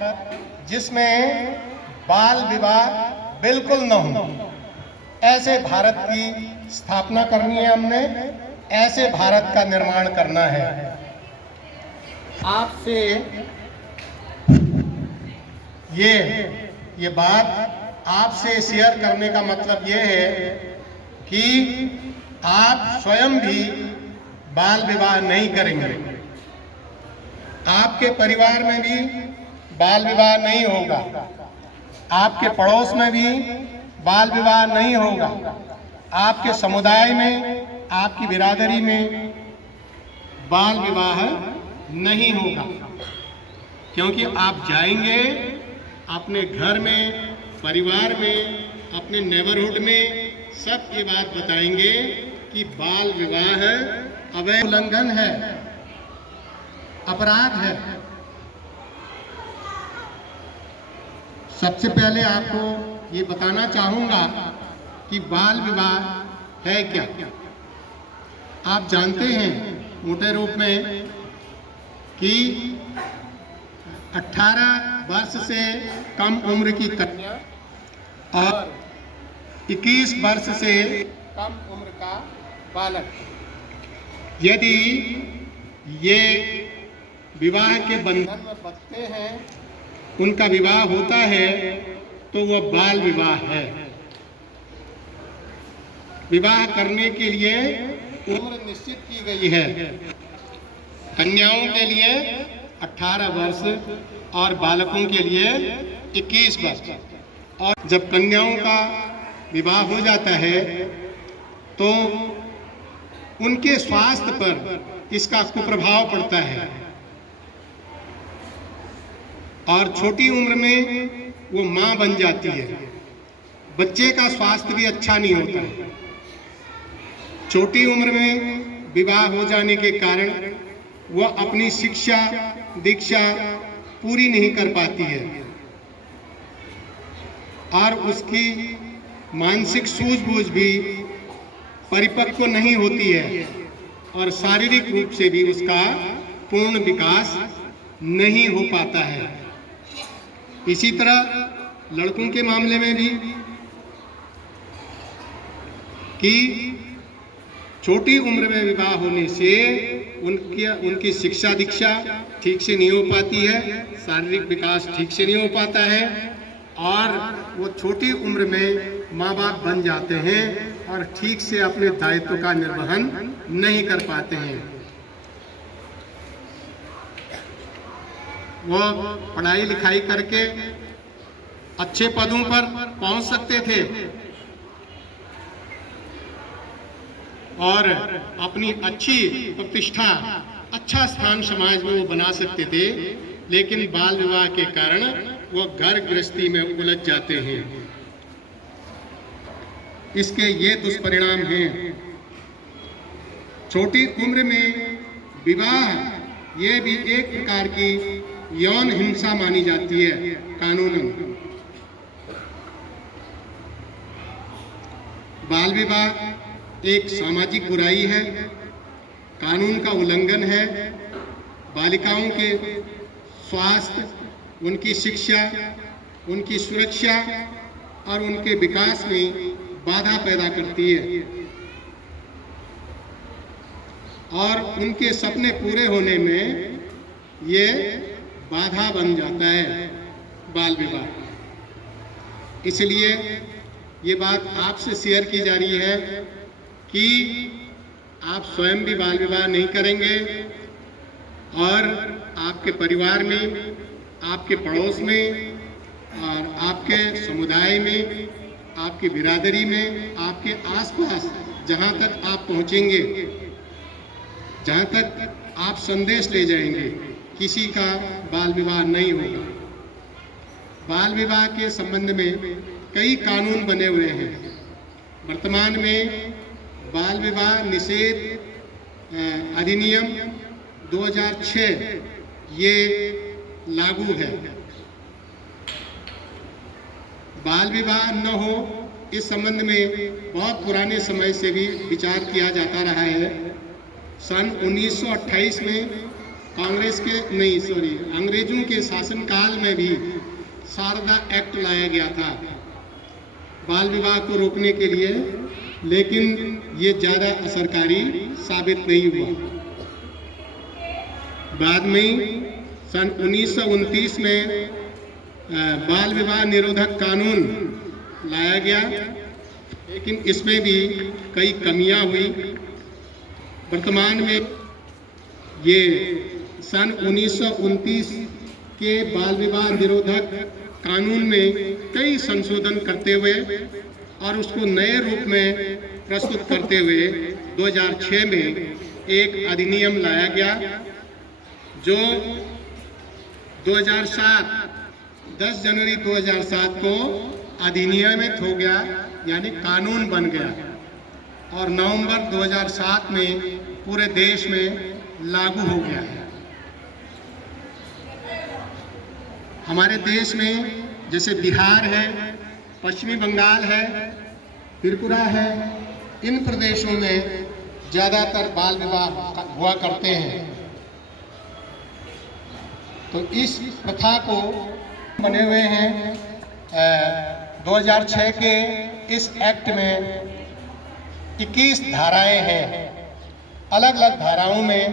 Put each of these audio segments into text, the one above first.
भारत जिसमें बाल विवाह बिल्कुल न हो, ऐसे भारत की स्थापना करनी है हमने, ऐसे भारत का निर्माण करना है। आपसे ये बात आपसे शेयर करने का मतलब ये है कि आप स्वयं भी बाल विवाह नहीं करेंगे, आपके परिवार में भी बाल विवाह नहीं होगा, आपके पड़ोस में भी बाल विवाह नहीं होगा, आपके समुदाय में, आपकी बिरादरी में बाल विवाह नहीं होगा, क्योंकि आप जाएंगे अपने घर में, परिवार में, अपने नेबरहुड में सब ये बात बताएंगे कि बाल विवाह अवैध उल्लंघन है, अपराध है। सबसे पहले आपको ये बताना चाहूंगा कि बाल विवाह है क्या। आप जानते हैं मोटे रूप में कि 18 वर्ष से कम उम्र की कन्या और 21 वर्ष से कम उम्र का बालक यदि ये विवाह के बंधन में बंधते हैं, उनका विवाह होता है, तो वह बाल विवाह है। विवाह करने के लिए उम्र निश्चित की गई है। कन्याओं के लिए 18 वर्ष और बालकों के लिए 21 वर्ष। और जब कन्याओं का विवाह हो जाता है तो उनके स्वास्थ्य पर इसका कुप्रभाव पड़ता है और छोटी उम्र में वो मां बन जाती है। बच्चे का स्वास्थ्य भी अच्छा नहीं होता है। छोटी उम्र में विवाह हो जाने के कारण वह अपनी शिक्षा दीक्षा पूरी नहीं कर पाती है और उसकी मानसिक सूझबूझ भी परिपक्व नहीं होती है और शारीरिक रूप से भी उसका पूर्ण विकास नहीं हो पाता है। इसी तरह लड़कों के मामले में भी कि छोटी उम्र में विवाह होने से उनकी शिक्षा दीक्षा ठीक से नहीं हो पाती है, शारीरिक विकास ठीक से नहीं हो पाता है और वो छोटी उम्र में माँ बाप बन जाते हैं और ठीक से अपने दायित्व का निर्वहन नहीं कर पाते हैं। वो पढ़ाई लिखाई करके अच्छे पदों पर पहुंच सकते थे और अपनी अच्छी प्रतिष्ठा, अच्छा स्थान समाज में वो बना सकते थे, लेकिन बाल विवाह के कारण वो घर गृहस्थी में उलझ जाते हैं। इसके ये दुष्परिणाम हैं। छोटी उम्र में विवाह ये भी एक प्रकार की यौन हिंसा मानी जाती है कानूनन। बाल विवाह एक सामाजिक बुराई है, कानून का उल्लंघन है, बालिकाओं के स्वास्थ्य, उनकी शिक्षा, उनकी सुरक्षा और उनके विकास में बाधा पैदा करती है और उनके सपने पूरे होने में ये बाधा बन जाता है बाल विवाह। इसलिए ये बात आपसे शेयर की जा रही है कि आप स्वयं भी बाल विवाह नहीं करेंगे और आपके परिवार में, आपके पड़ोस में और आपके समुदाय में, आपकी बिरादरी में, आपके आसपास जहाँ तक आप पहुँचेंगे, जहाँ तक आप संदेश ले जाएंगे, किसी का बाल विवाह नहीं होगा। बाल विवाह के संबंध में कई कानून बने हुए हैं। वर्तमान में बाल विवाह निषेध अधिनियम 2006 ये लागू है। बाल विवाह न हो इस संबंध में बहुत पुराने समय से भी विचार किया जाता रहा है। सन 1928 में कांग्रेस के नहीं सॉरी अंग्रेजों के शासनकाल में भी शारदा एक्ट लाया गया था बाल विवाह को रोकने के लिए, लेकिन ये ज़्यादा असरकारी साबित नहीं हुआ। बाद में सन 1929 में बाल विवाह निरोधक कानून लाया गया, लेकिन इसमें भी कई कमियां हुई। वर्तमान में ये सन 1929 के बाल विवाह निरोधक कानून में कई संशोधन करते हुए और उसको नए रूप में प्रस्तुत करते हुए 2006 में एक अधिनियम लाया गया जो 10 जनवरी 2007 को अधिनियमित हो गया, यानी कानून बन गया और नवंबर 2007 में पूरे देश में लागू हो गया है। हमारे देश में जैसे बिहार है, पश्चिमी बंगाल है, त्रिपुरा है, इन प्रदेशों में ज़्यादातर बाल विवाह हुआ करते हैं। तो इस प्रथा को बने हुए हैं 2006 के इस एक्ट में 21 धाराएं हैं। अलग अलग धाराओं में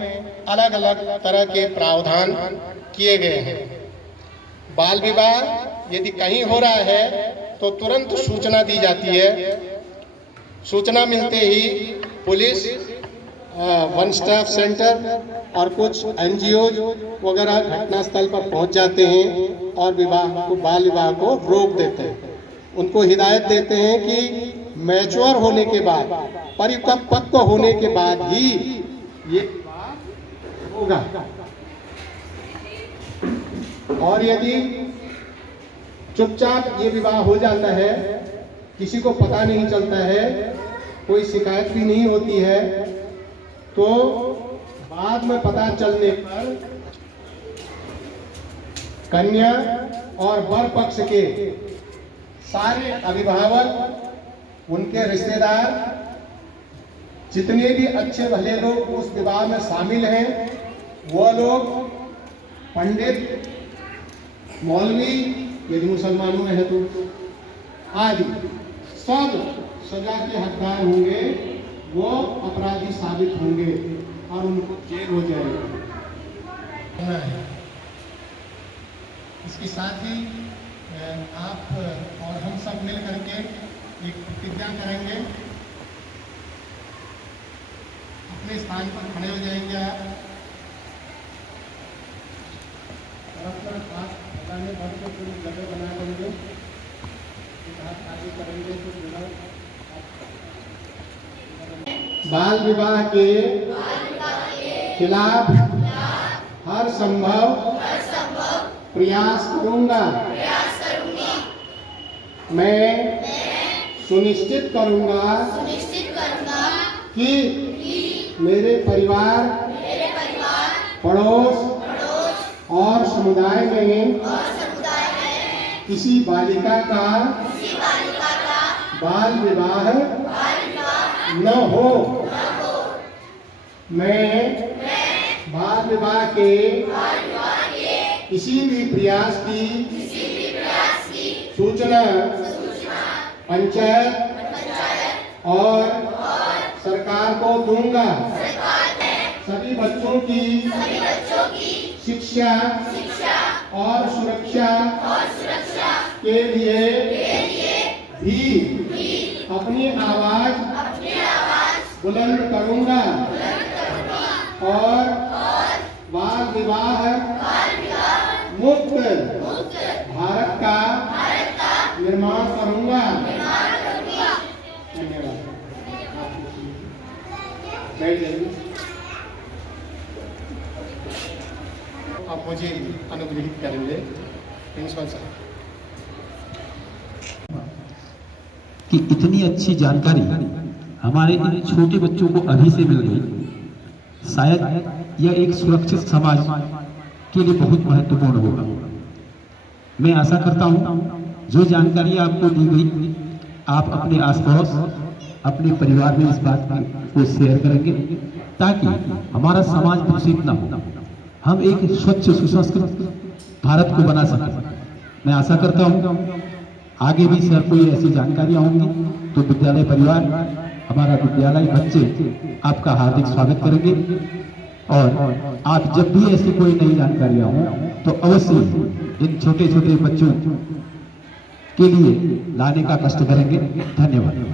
अलग अलग तरह के प्रावधान किए गए हैं। बाल विवाह यदि कहीं हो रहा है तो तुरंत सूचना दी जाती है। सूचना मिलते ही पुलिस, वन स्टॉप सेंटर और कुछ एनजीओ वगैरह घटनास्थल पर पहुंच जाते हैं और बाल विवाह को रोक देते हैं। उनको हिदायत देते हैं कि मैच्योर होने के बाद, परिपक्व होने के बाद ही ये होगा, और यदि चुपचाप ये विवाह हो जाता है, किसी को पता नहीं चलता है, कोई शिकायत भी नहीं होती है, तो बाद में पता चलने पर कन्या और वर पक्ष के सारे अभिभावक, उनके रिश्तेदार, जितने भी अच्छे भले लोग उस विवाह में शामिल हैं, वो लोग पंडित, मौलवी, यदि मुसलमानों में है तो आदि सब सजा के हकदार होंगे, वो अपराधी साबित होंगे और उनको जेल हो जाएगा। इसके साथ ही आप और हम सब मिल करके एक प्रतिज्ञा करेंगे। अपने स्थान पर खड़े हो जाएंगे आप। हाथ लगाने भर को पूरी जगह बना देंगे, हाथ आगे करेंगे तो बाल विवाह के खिलाफ हर संभव प्रयास करूंगा। मैं सुनिश्चित करूंगा कि मेरे परिवार, पड़ोस और समुदाय में किसी बालिका का बाल विवाह न हो। मैं बाल विवाह के किसी भी प्रयास की सूचना पंचायत और सरकार को दूंगा। सभी बच्चों की शिक्षा और सुरक्षा के लिए भी अपनी आवाज बुलंद करूंगा और बाल विवाह मुक्त भारत का निर्माण करूंगा। धन्यवाद। आप मुझे अनुग्रहित करेंगे प्रिंसिपल साहब कि इतनी अच्छी जानकारी हमारे इन छोटे बच्चों को अभी से मिल गई। शायद यह एक सुरक्षित समाज के लिए बहुत महत्वपूर्ण होगा। मैं आशा करता हूं जो जानकारी आपको दी गई, आप अपने आसपास, अपने परिवार में इस बात को शेयर करेंगे ताकि हमारा समाज दूषित न हो, हम एक स्वच्छ सुसंस्कृत भारत को बना सकें। मैं आशा करता हूं आगे भी सर कोई ऐसी जानकारियां होंगी तो विद्यालय परिवार, हमारा विद्यालय बच्चे आपका हार्दिक स्वागत करेंगे। और आप जब भी ऐसी कोई नई जानकारियां हों तो अवश्य इन छोटे छोटे बच्चों के लिए लाने का कष्ट करेंगे। धन्यवाद।